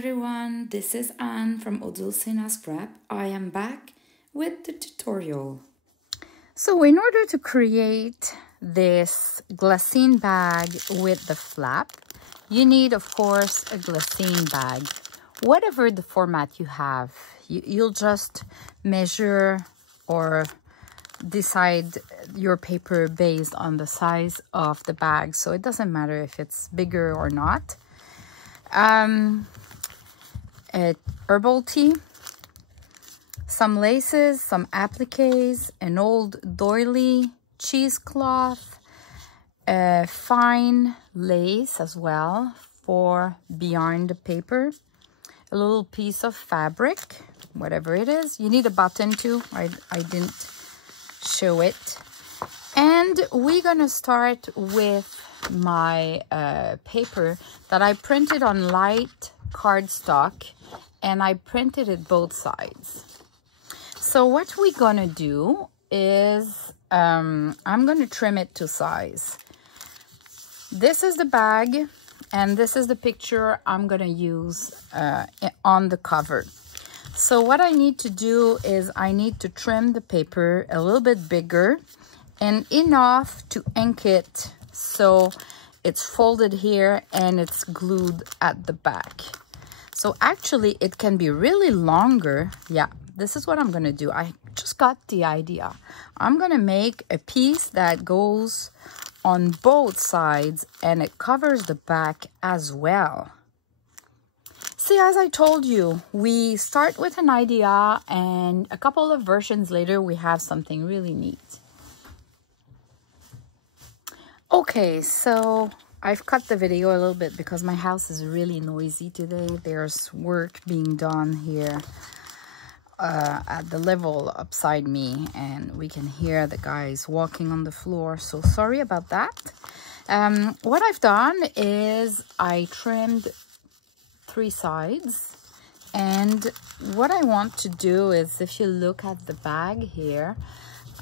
everyone, this is Anne from Odulcina Scrap. I am back with the tutorial. So in order to create this Glassine bag with the flap, you need, of course, a Glassine bag. Whatever the format you have, you'll just measure or decide your paper based on the size of the bag. So it doesn't matter if it's bigger or not. Herbal tea, some laces, some appliques, an old doily, cheesecloth, fine lace as well for behind the paper, a little piece of fabric, whatever it is. You need a button too. I didn't show it. And we're gonna start with my paper that I printed on light cardstock, and I printed it both sides. So what we're gonna do is I'm gonna trim it to size. This is the bag, and this is the picture I'm gonna use on the cover. So what I need to do is I need to trim the paper a little bit bigger and enough to ink it so it's folded here and it's glued at the back. So actually it can be really longer. Yeah, this is what I'm gonna do. I just got the idea. I'm gonna make a piece that goes on both sides and it covers the back as well. See, as I told you, we start with an idea and a couple of versions later we have something really neat. Okay, so I've cut the video a little bit because my house is really noisy today. There's work being done here at the level upside me, and we can hear the guys walking on the floor. So sorry about that. What I've done is I trimmed 3 sides, and what I want to do is, if you look at the bag here,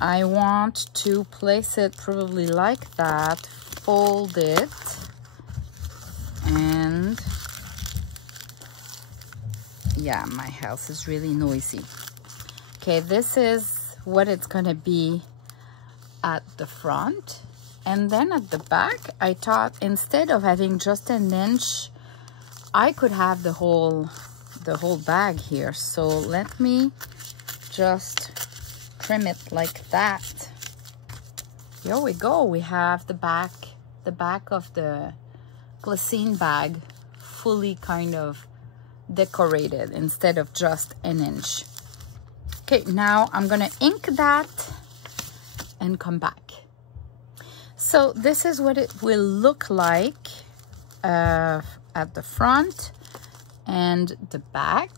I want to place it probably like that, fold it, and yeah, my house is really noisy. Okay, this is what it's gonna be at the front, and then at the back, I thought instead of having just an inch, I could have the whole bag here. So let me just trim it like that. Here we go. We have the back of the Glassine bag fully kind of decorated instead of just an inch. Okay, now I'm gonna ink that and come back. So this is what it will look like at the front and the back.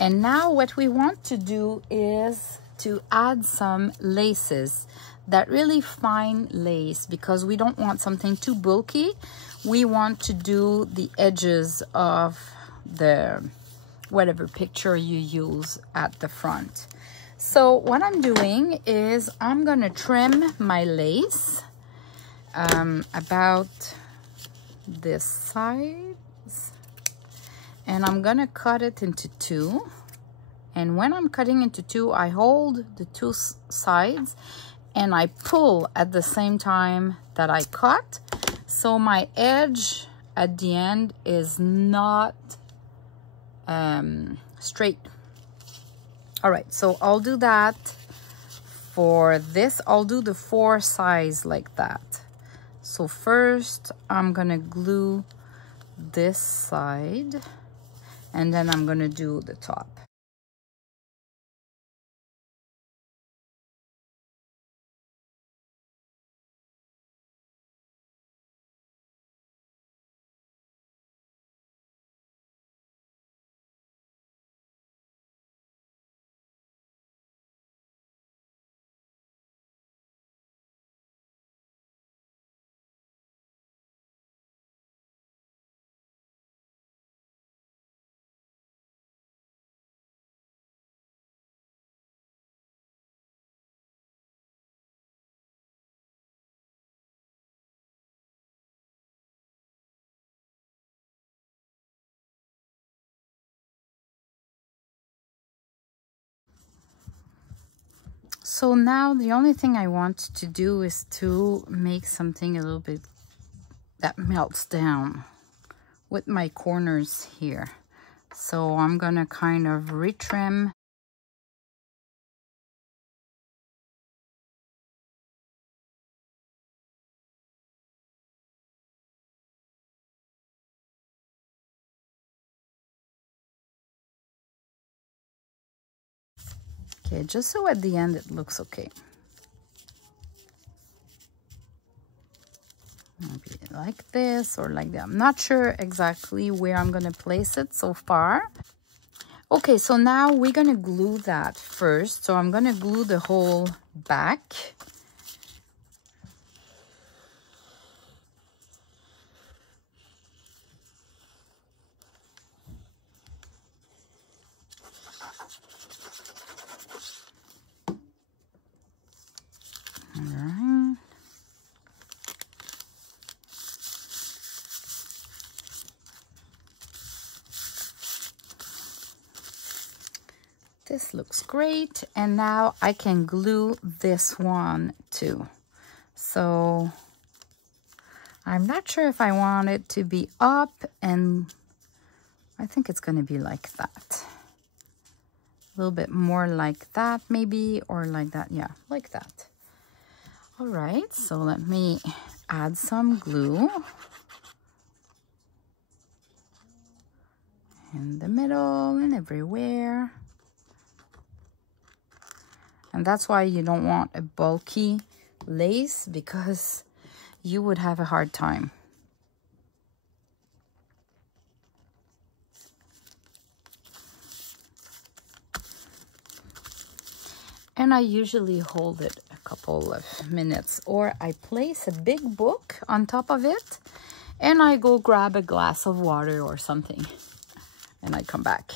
And now what we want to do is to add some laces, that really fine lace, because we don't want something too bulky. We want to do the edges of the whatever picture you use at the front. So what I'm doing is I'm gonna trim my lace about this size, and I'm gonna cut it into 2. And when I'm cutting into 2, I hold the 2 sides and I pull at the same time that I cut, so my edge at the end is not straight. All right, so I'll do that for this. I'll do the 4 sides like that. So first I'm gonna glue this side, and then I'm gonna do the top. So now the only thing I want to do is to make something a little bit that melts down with my corners here. So I'm gonna kind of retrim. Okay, just so at the end it looks okay. Maybe like this or like that. I'm not sure exactly where I'm gonna place it so far. Okay, so now we're gonna glue that first. So I'm gonna glue the whole back. All right. This looks great. And now I can glue this one too. So I'm not sure if I want it to be up, and I think it's going to be like that. A little bit more like that maybe, or like that. Yeah, like that. All right, so let me add some glue in the middle and everywhere. And that's why you don't want a bulky lace, because you would have a hard time. And I usually hold it a couple of minutes, or I place a big book on top of it and I go grab a glass of water or something and I come back.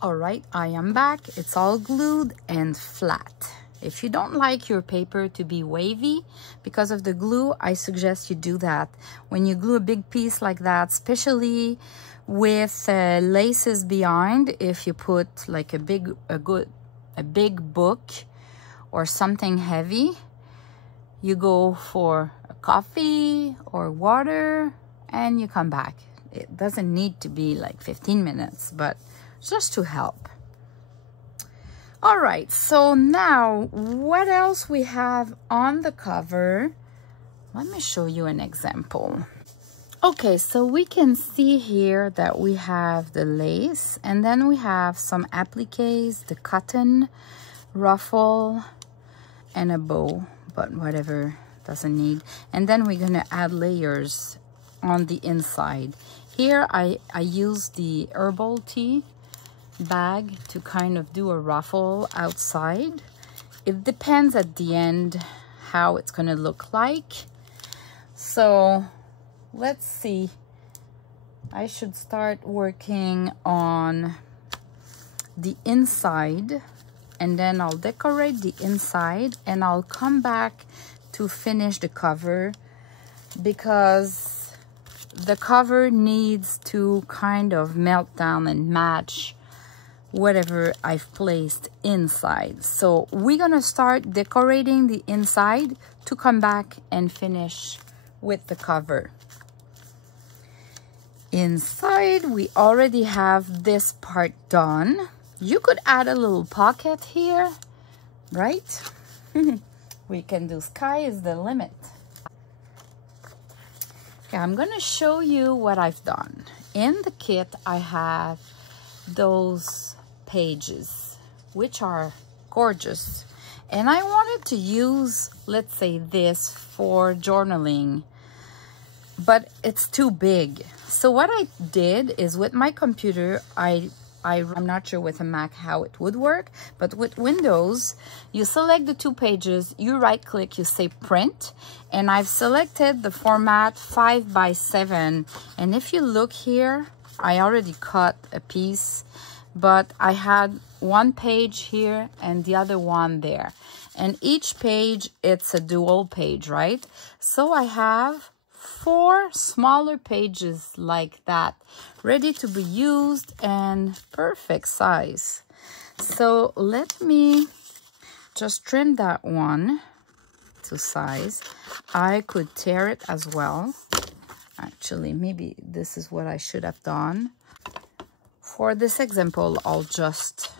All right, I am back. It's all glued and flat. If you don't like your paper to be wavy because of the glue, I suggest you do that. When you glue a big piece like that, especially with laces behind, if you put like a big book or something heavy, you go for a coffee or water and you come back. It doesn't need to be like 15 minutes, but just to help. All right, so now what else we have on the cover? Let me show you an example. Okay, so we can see here that we have the lace, and then we have some appliques, the cotton, ruffle, and a bow, but whatever, doesn't need. And then we're gonna add layers on the inside. Here I use the herbal tea bag to kind of do a ruffle outside. It depends at the end how it's gonna look like. So let's see. I should start working on the inside, and then I'll decorate the inside and I'll come back to finish the cover, because the cover needs to kind of melt down and match whatever I've placed inside. So we're gonna start decorating the inside to come back and finish with the cover. Inside, we already have this part done. You could add a little pocket here, right? We can do sky is the limit. Okay, I'm gonna show you what I've done. In the kit, I have those pages, which are gorgeous. And I wanted to use, let's say, this for journaling, but it's too big. So what I did is, with my computer, I'm not sure with a Mac how it would work, but with Windows, you select the 2 pages, you right click, you say print, and I've selected the format 5x7. And if you look here, I already cut a piece, but I had one page here and the other one there. And each page, it's a dual page, right? So I have 4 smaller pages like that, ready to be used and perfect size. So let me just trim that one to size. I could tear it as well. Actually, maybe this is what I should have done. For this example, I'll just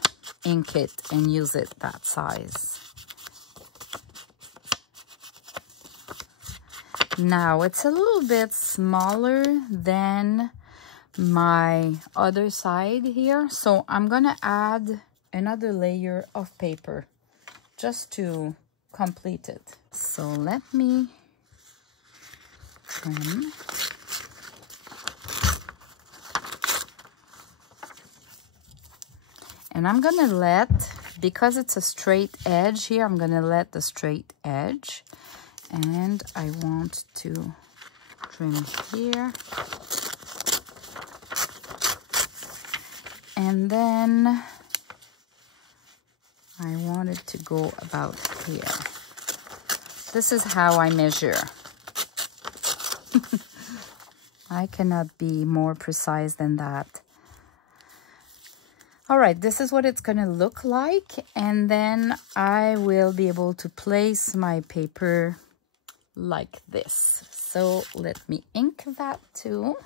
ink it and use it that size. Now, it's a little bit smaller than my other side here, so I'm gonna add another layer of paper just to complete it. So let me trim. And I'm gonna let, because it's a straight edge here, I'm gonna let the straight edge. And I want to trim here. And then I want it to go about here. This is how I measure. I cannot be more precise than that. All right, this is what it's gonna look like. And then I will be able to place my paper like this. So let me ink that too.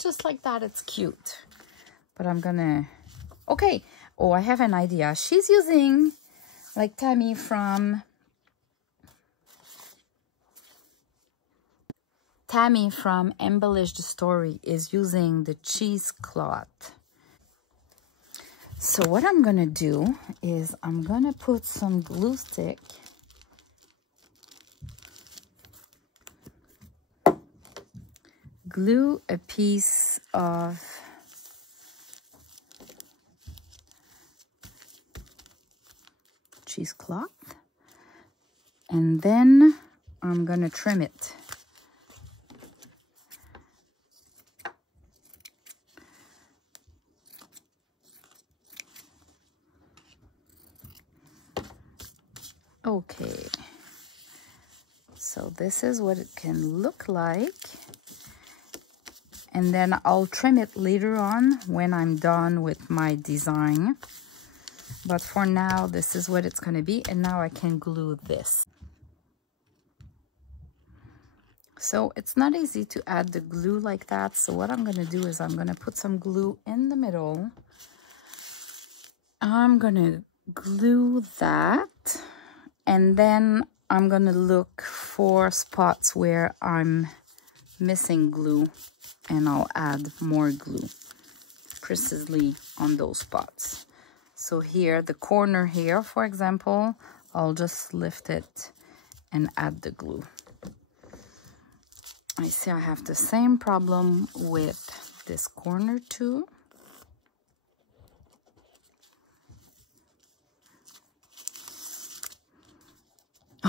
Just like that, it's cute. But I'm gonna, okay. Oh, I have an idea. She's using, like Tammy from Embellish the Story is using the cheesecloth. So what I'm gonna do is I'm gonna put some glue stick glue a piece of cheesecloth, and then I'm gonna trim it. Okay, so this is what it can look like. And then I'll trim it later on when I'm done with my design. But for now, this is what it's gonna be. And now I can glue this. So it's not easy to add the glue like that. So what I'm gonna do is I'm gonna put some glue in the middle. I'm gonna glue that. And then I'm gonna look for spots where I'm missing glue. And I'll add more glue precisely on those spots. So here, the corner here, for example, I'll just lift it and add the glue. I see I have the same problem with this corner too.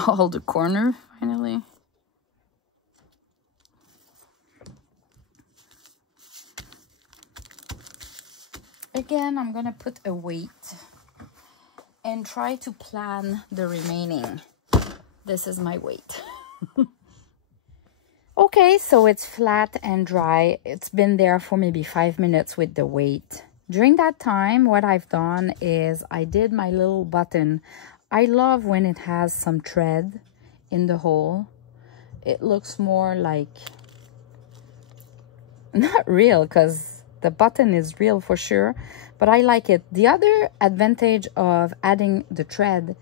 All the corner, finally. Again, I'm gonna put a weight and try to plan the remaining. This is my weight. Okay, so it's flat and dry. It's been there for maybe 5 minutes with the weight. During that time, what I've done is I did my little button. I love when it has some thread in the hole. It looks more like, not real, because the button is real for sure, but I like it. The other advantage of adding the thread,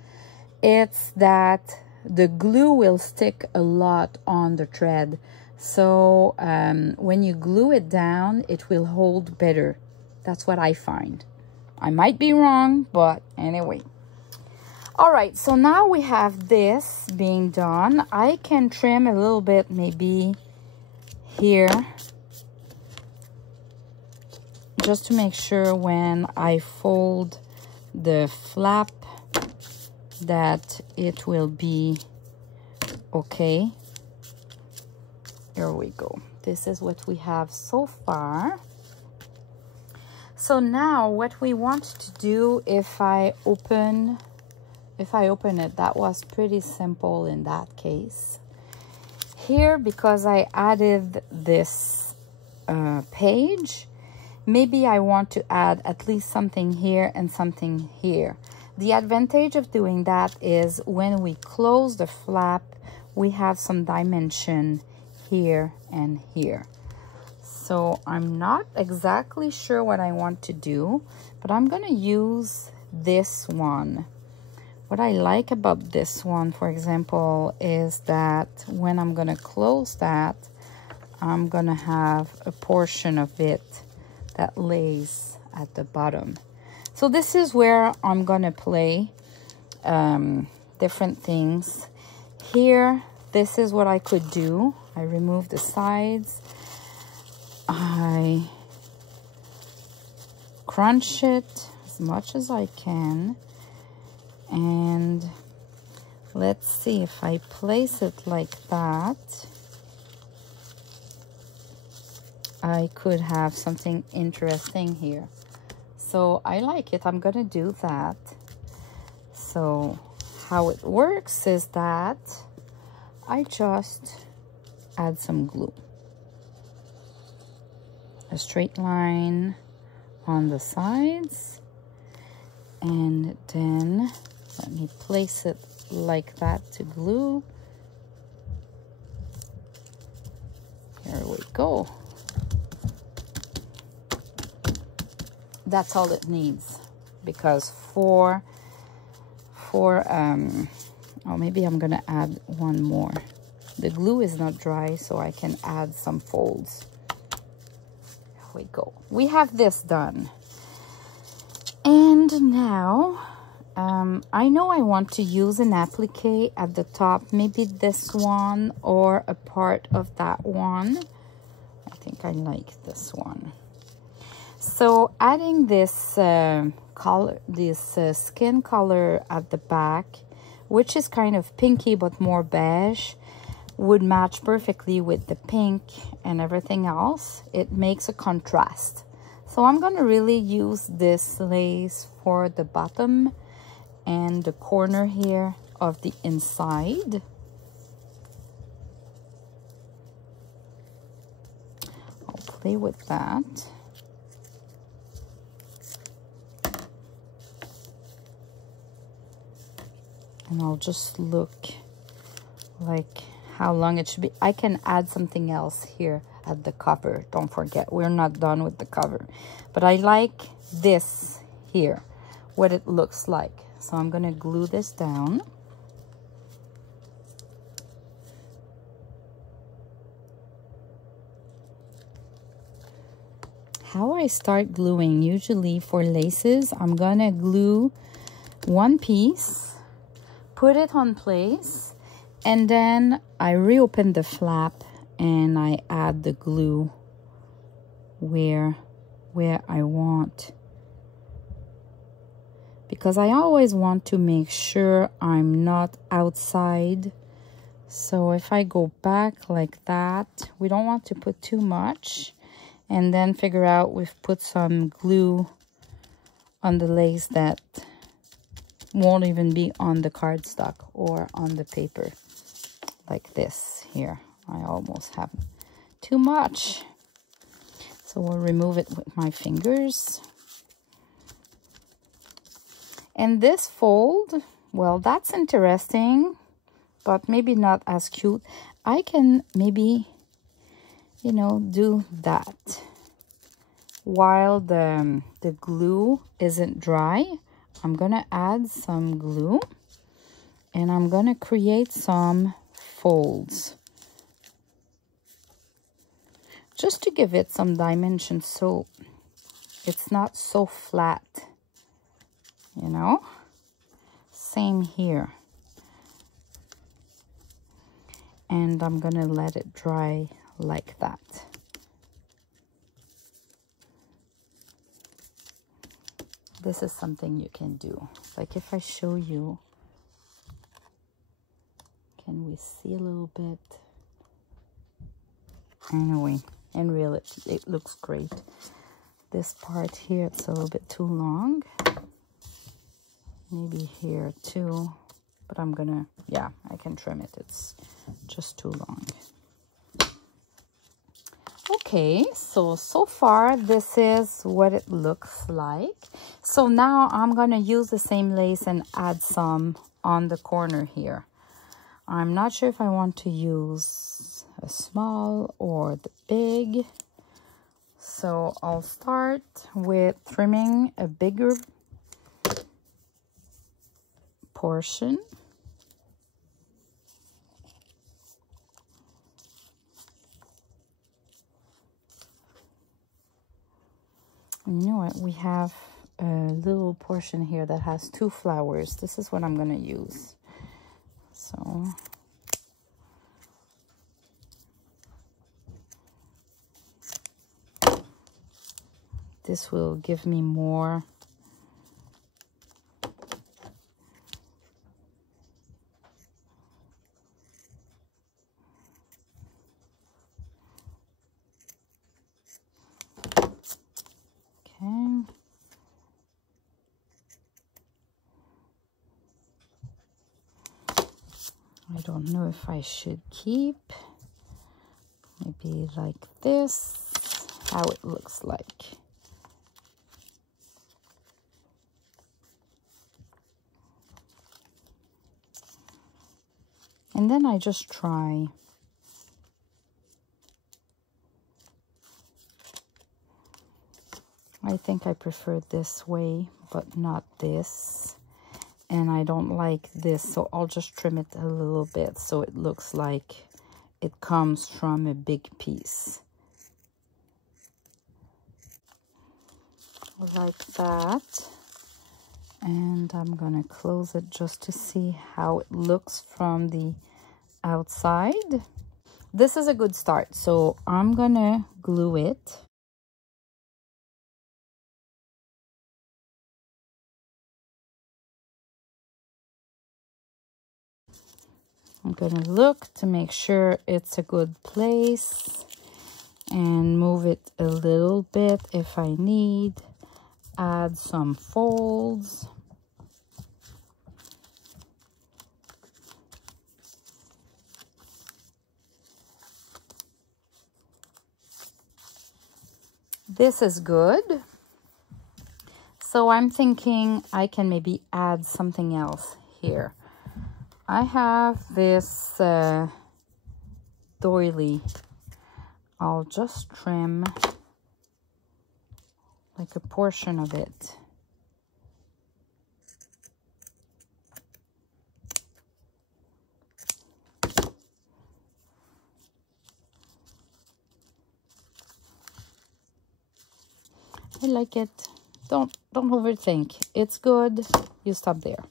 it's that the glue will stick a lot on the thread. So when you glue it down, it will hold better. That's what I find. I might be wrong, but anyway. All right, so now we have this being done. I can trim a little bit maybe here, just to make sure when I fold the flap that it will be okay. Here we go. This is what we have so far. So now what we want to do, if I open it, that was pretty simple in that case. Here, because I added this page, maybe I want to add at least something here and something here. The advantage of doing that is when we close the flap, we have some dimension here and here. So I'm not exactly sure what I want to do, but I'm gonna use this one. What I like about this one, for example, is that when I'm gonna close that, I'm gonna have a portion of it that lays at the bottom. So this is where I'm gonna play different things. Here, this is what I could do. I remove the sides. I crunch it as much as I can. And let's see if I place it like that, I could have something interesting here. So I like it. I'm gonna do that. So how it works is that I just add some glue. A straight line on the sides. And then let me place it like that to glue. Here we go. That's all it needs, because oh, maybe I'm gonna add one more. The glue is not dry, so I can add some folds. Here we go. We have this done. And now, I know I want to use an applique at the top, maybe this one or a part of that one. I think I like this one. So adding this color, this skin color at the back, which is kind of pinky but more beige, would match perfectly with the pink and everything else. It makes a contrast. So I'm gonna really use this lace for the bottom and the corner here of the inside. I'll play with that. And I'll just look like how long it should be. I can add something else here at the cover. Don't forget, we're not done with the cover. But I like this here, what it looks like. So I'm gonna glue this down. How I start gluing, usually for laces, I'm gonna glue one piece, put it on place, and then I reopen the flap and I add the glue where I want. Because I always want to make sure I'm not outside. So if I go back like that, we don't want to put too much. And then figure out we've put some glue on the lace that won't even be on the cardstock or on the paper. Like this here. I almost have too much. So we'll remove it with my fingers. And this fold, well, that's interesting, but maybe not as cute. I can maybe, you know, do that while the glue isn't dry. I'm gonna add some glue and I'm gonna create some folds just to give it some dimension so it's not so flat, you know. Same here. And I'm gonna let it dry like that. This is something you can do. Like if I show you see a little bit. Anyway, in real it looks great. This part here, it's a little bit too long. Maybe here too, but I'm gonna, yeah, I can trim it. It's just too long. Okay, so far this is what it looks like. So now I'm gonna use the same lace and add some on the corner here. I'm not sure if I want to use a small or the big. So I'll start with trimming a bigger portion. And you know what? We have a little portion here that has 2 flowers. This is what I'm going to use. So this will give me more. Okay. I don't know if I should keep. Maybe like this, how it looks like. And then I just try. I think I prefer this way, but not this. And I don't like this, so I'll just trim it a little bit so it looks like it comes from a big piece. Like that. And I'm gonna close it just to see how it looks from the outside. This is a good start, so I'm gonna glue it. I'm gonna look to make sure it's a good place and move it a little bit if I need. Add some folds. This is good. So I'm thinking I can maybe add something else here. I have this doily. I'll just trim like a portion of it. I like it. Don't overthink. It's good. You stop there.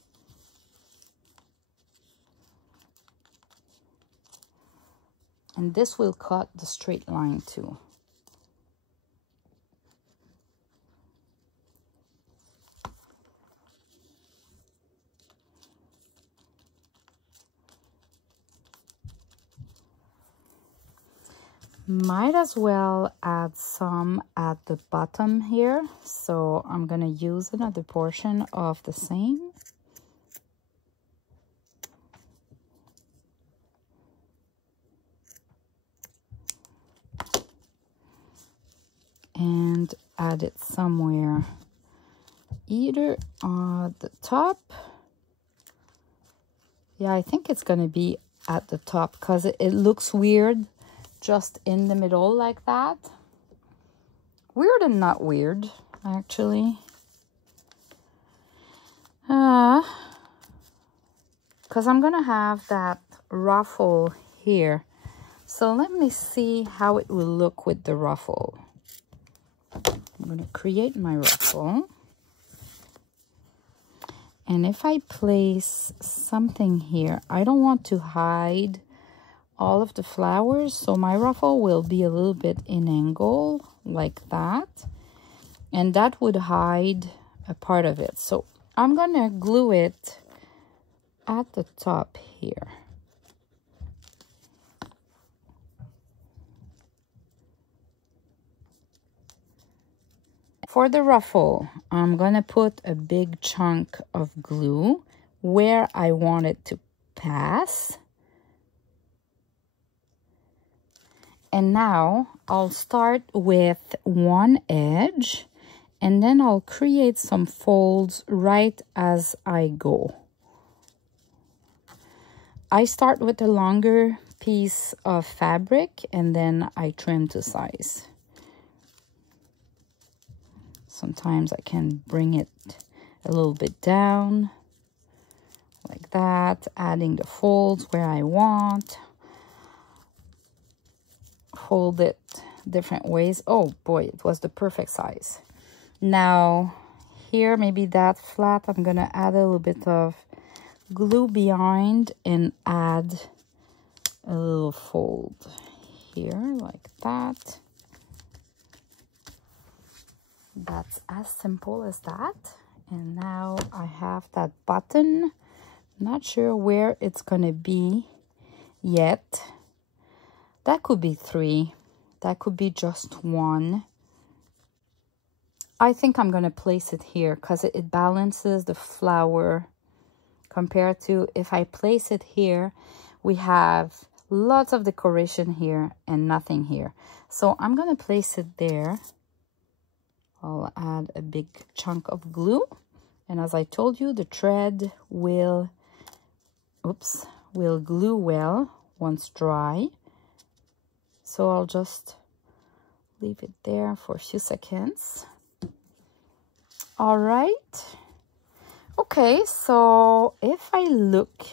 And this will cut the straight line too. Might as well add some at the bottom here. So I'm gonna use another portion of the same. And add it somewhere, either on the top. Yeah, I think it's gonna be at the top because it looks weird just in the middle like that. Weird and not weird, actually. Because I'm gonna have that ruffle here. So let me see how it will look with the ruffle. I'm gonna create my ruffle. And if I place something here, I don't want to hide all of the flowers, so my ruffle will be a little bit in angle like that, and that would hide a part of it. So I'm gonna glue it at the top here. for the ruffle, I'm gonna put a big chunk of glue where I want it to pass. And now I'll start with one edge, and then I'll create some folds right as I go. I start with a longer piece of fabric, and then I trim to size. Sometimes I can bring it a little bit down, like that, adding the folds where I want. Fold it different ways. Oh boy, it was the perfect size. Now, here, maybe that flat, I'm gonna add a little bit of glue behind and add a little fold here, like that. That's as simple as that. And now I have that button. Not sure where it's gonna be yet. That could be 3. That could be just 1. I think I'm gonna place it here because it balances the flower compared to if I place it here, we have lots of decoration here and nothing here. So I'm gonna place it there. I'll add a big chunk of glue, and as I told you, the thread will glue well once dry. So I'll just leave it there for a few seconds. All right. Okay, so if I look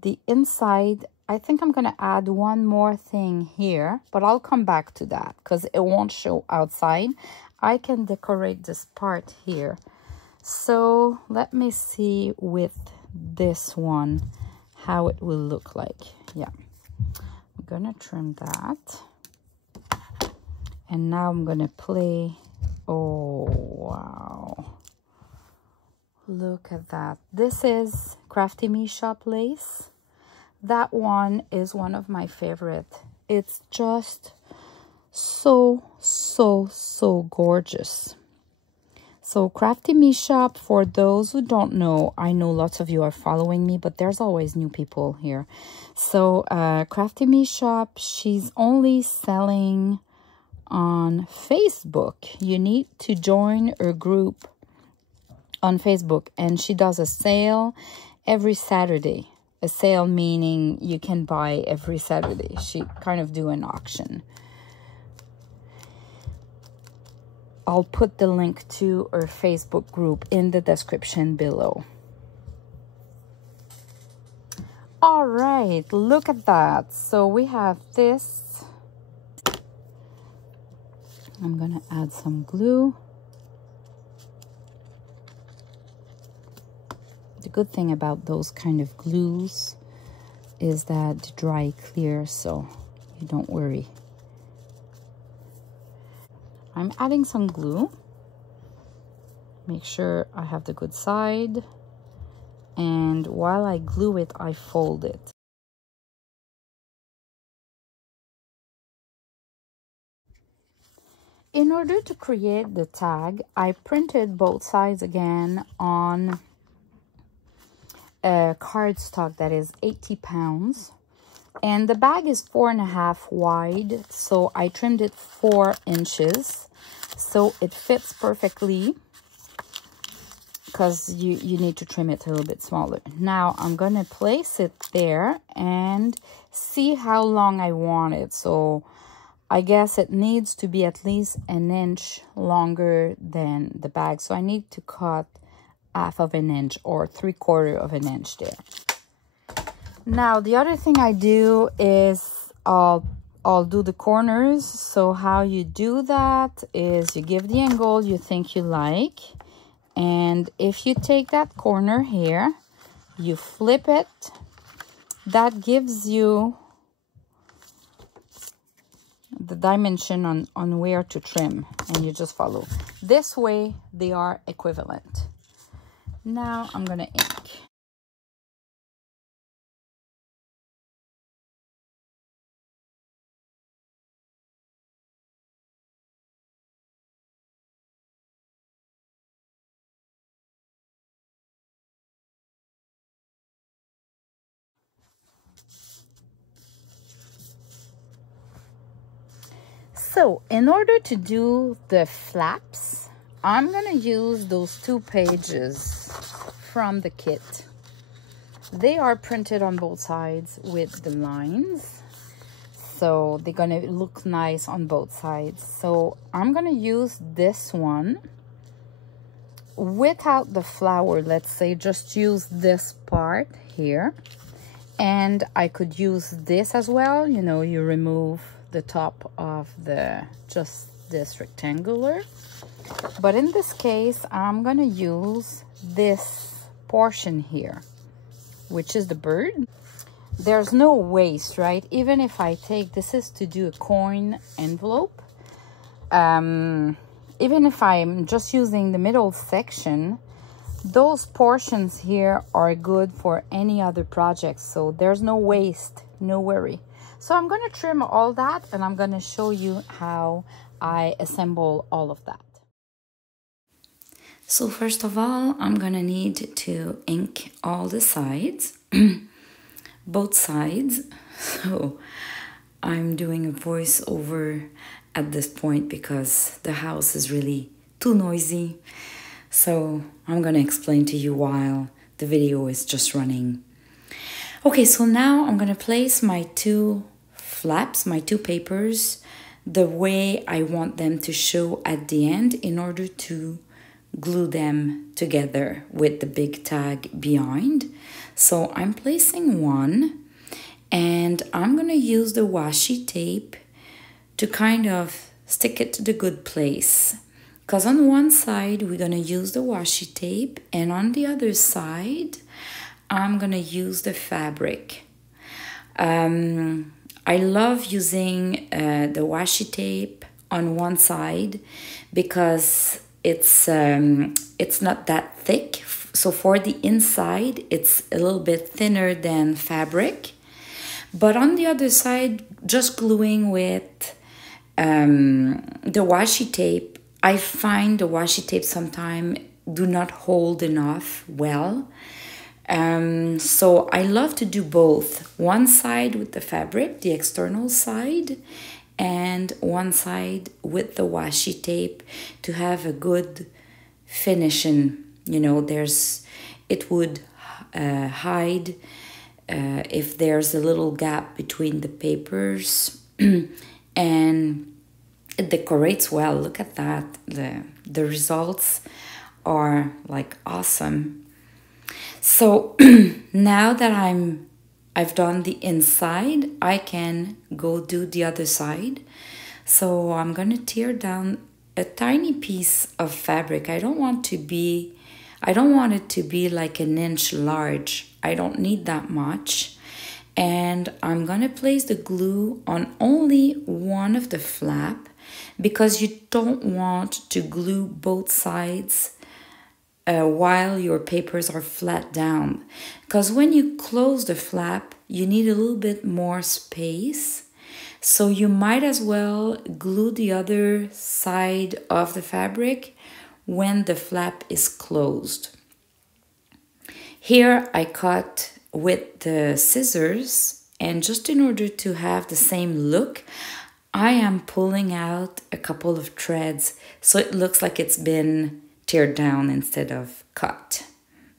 the inside, I think I'm gonna add one more thing here, but I'll come back to that because it won't show outside. I can decorate this part here. So let me see with this one how it will look like. Yeah, I'm gonna trim that. And now I'm gonna play. Oh, wow. Look at that. This is Crafty Me Shop lace. That one is one of my favorite. It's just so gorgeous. So Crafty Me Shop, for those who don't know, I know lots of you are following me, but there's always new people here. So Crafty Me Shop, she's only selling on Facebook. You need to join her group on Facebook, and she does a sale every Saturday. A sale meaning you can buy every Saturday. She kind of do an auction. I'll put the link to her Facebook group in the description below. All right, look at that. So we have this. I'm gonna add some glue. The good thing about those kind of glues is that they dry clear, so you don't worry. I'm adding some glue. Make sure I have the good side. And while I glue it, I fold it. In order to create the tag, I printed both sides again on a cardstock that is 80 pounds. And the bag is 4.5 wide, so I trimmed it 4 inches. So it fits perfectly, because you need to trim it a little bit smaller. Now I'm gonna place it there and see how long I want it. So I guess it needs to be at least 1 inch longer than the bag. So I need to cut 1/2 inch or 3/4 of an inch there. Now the other thing I do is I'll do the corners. So how you do that is you give the angle you think you like. And if you take that corner here, you flip it, that gives you the dimension on where to trim, and you just follow. This way, they are equivalent. Now I'm gonna ink. So in order to do the flaps, I'm gonna use those 2 pages from the kit. They are printed on both sides with the lines, so they're gonna look nice on both sides. So I'm gonna use this one without the flower. Let's say just use this part here, and I could use this as well. You know, you remove the top of the just this rectangular, but in this case I'm gonna use this portion here, which is the bird. There's no waste, right? Even if I take, this is to do a coin envelope, even if I'm just using the middle section, those portions here are good for any other project, so there's no waste, no worry. So I'm going to trim all that, and I'm going to show you how I assemble all of that. So first of all, I'm gonna need to ink all the sides, both sides. So I'm doing a voiceover at this point because the house is really too noisy. So I'm gonna explain to you while the video is just running. Okay, so now I'm gonna place my 2 flaps, my 2 papers, the way I want them to show at the end in order to glue them together with the big tag behind. So I'm placing one, and I'm gonna use the washi tape to kind of stick it to the good place, because on one side we're gonna use the washi tape, and on the other side I'm gonna use the fabric. I love using the washi tape on one side because it's not that thick. So for the inside, it's a little bit thinner than fabric. But on the other side, just gluing with the washi tape, I find the washi tape sometimes do not hold enough well. So I love to do both. One side with the fabric, the external side, and one side with the washi tape to have a good finishing. You know, it would hide if there's a little gap between the papers, and it decorates well. Look at that. The results are like awesome. So now that I've done the inside, I can go do the other side. So I'm gonna tear down a tiny piece of fabric. I don't want it to be like an inch large. I don't need that much. And I'm gonna place the glue on only one of the flap, because you don't want to glue both sides while your papers are flat down, because when you close the flap you need a little bit more space, so you might as well glue the other side of the fabric when the flap is closed. Here I cut with the scissors, and just in order to have the same look, I am pulling out a couple of threads so it looks like it's been teared down instead of cut.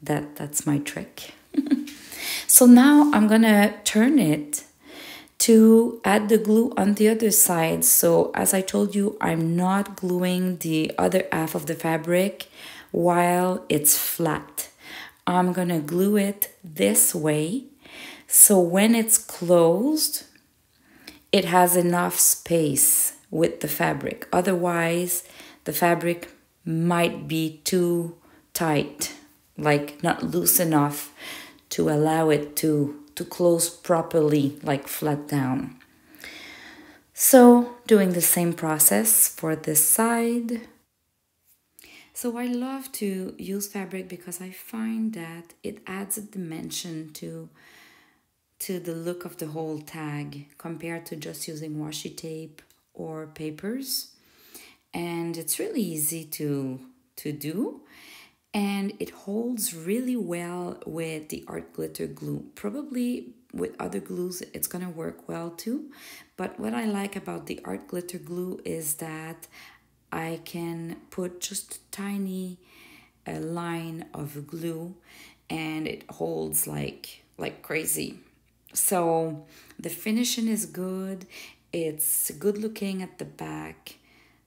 That's my trick. So now I'm gonna turn it to add the glue on the other side. So as I told you, I'm not gluing the other half of the fabric while it's flat. I'm gonna glue it this way, so when it's closed it has enough space with the fabric. Otherwise the fabric might be too tight, like not loose enough to allow it to close properly, like flat down. So doing the same process for this side. So I love to use fabric because I find that it adds a dimension to the look of the whole tag compared to just using washi tape or papers. And it's really easy to do, and it holds really well with the art glitter glue. Probably with other glues it's gonna work well too, but what I like about the art glitter glue is that I can put just a tiny line of glue and it holds like crazy. So the finishing is good. It's good looking at the back.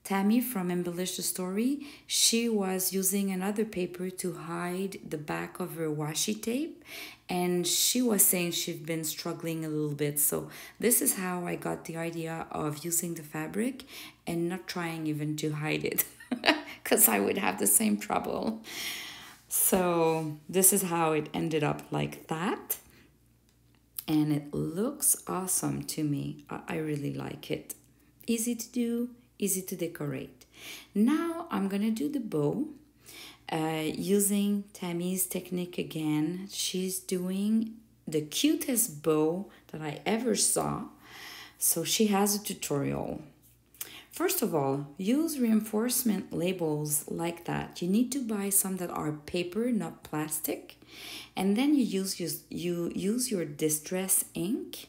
Tammy from Embellish the Story, she was using another paper to hide the back of her washi tape, and she was saying she'd been struggling a little bit. So this is how I got the idea of using the fabric and not trying even to hide it, because I would have the same trouble. So this is how it ended up like that. And it looks awesome to me. I really like it. Easy to do, easy to decorate. Now I'm gonna do the bow using Tammy's technique again. She's doing the cutest bow that I ever saw. So she has a tutorial. First of all, use reinforcement labels like that. You need to buy some that are paper, not plastic. And then you use your distress ink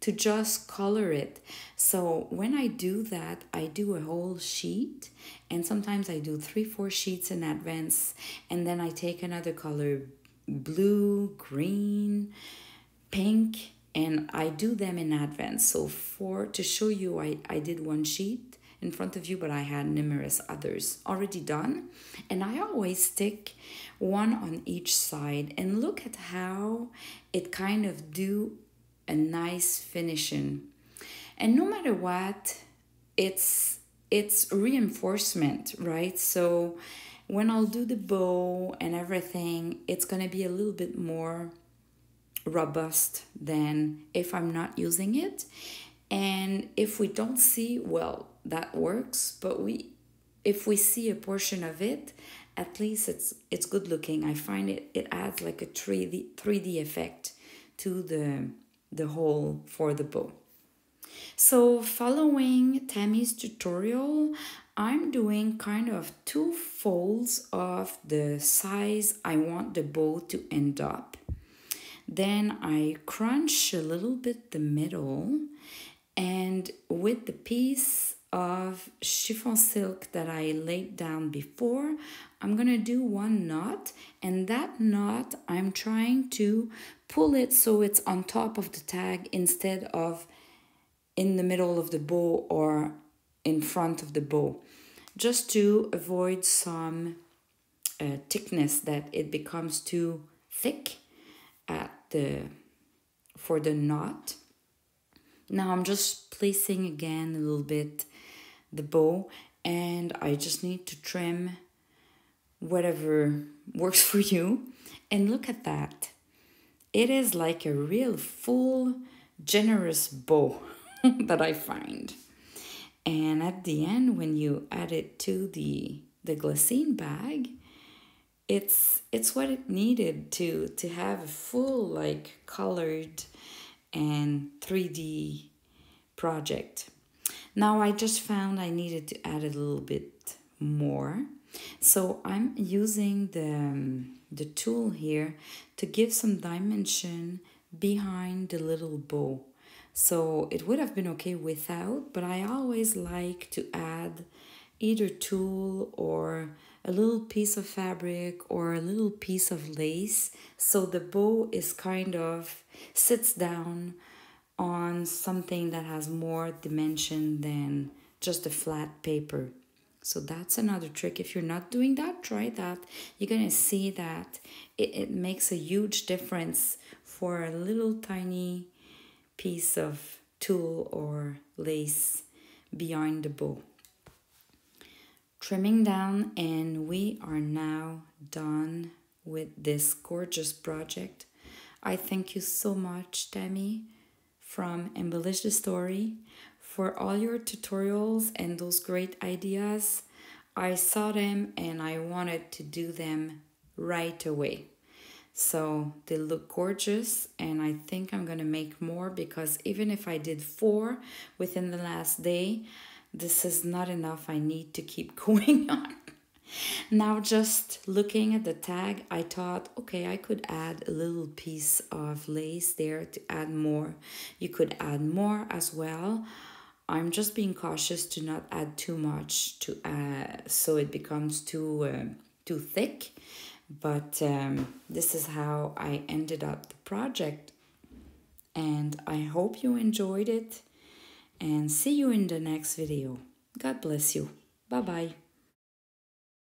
to just color it. So when I do that, I do a whole sheet, and sometimes I do 3-4 sheets in advance, and then I take another color, blue, green, pink, and I do them in advance. So to show you, I did one sheet in front of you, but I had numerous others already done. And I always stick one on each side, and look at how it kind of do a nice finishing. And no matter what, it's reinforcement, right? So when I'll do the bow and everything, it's gonna be a little bit more robust than if I'm not using it. And if we don't see, well, that works, but if we see a portion of it, at least it's good looking. I find it adds like a 3D effect to the whole for the bow. So following Tammy's tutorial, I'm doing kind of 2 folds of the size I want the bow to end up. Then I crunch a little bit the middle, and with the piece of chiffon silk that I laid down before, I'm gonna do 1 knot, and that knot I'm trying to pull it so it's on top of the tag instead of in the middle of the bow or in front of the bow, just to avoid some thickness, that it becomes too thick for the knot. Now I'm just placing again a little bit the bow, and I just need to trim whatever works for you. And look at that. It is like a real full, generous bow that I find. And at the end, when you add it to the Glassine bag, it's what it needed to have a full, like, colored and 3D project. Now I just found I needed to add a little bit more, so I'm using the tool here to give some dimension behind the little bow. So it would have been okay without, but I always like to add either tulle or a little piece of fabric or a little piece of lace, so the bow is kind of sits down on something that has more dimension than just a flat paper. So that's another trick. If you're not doing that, try that. You're gonna see that it makes a huge difference for a little tiny piece of tulle or lace behind the bow. Trimming down, and we are now done with this gorgeous project. I thank you so much, Tammy from Embellish the Story, for all your tutorials and those great ideas. I saw them and I wanted to do them right away. So they look gorgeous, and I think I'm gonna make more, because even if I did 4 within the last day, this is not enough. I need to keep going on. Now, just looking at the tag, I thought, okay, I could add a little piece of lace there to add more. You could add more as well. I'm just being cautious to not add too much to so it becomes too thick. But this is how I ended up the project. And I hope you enjoyed it. And see you in the next video. God bless you. Bye-bye.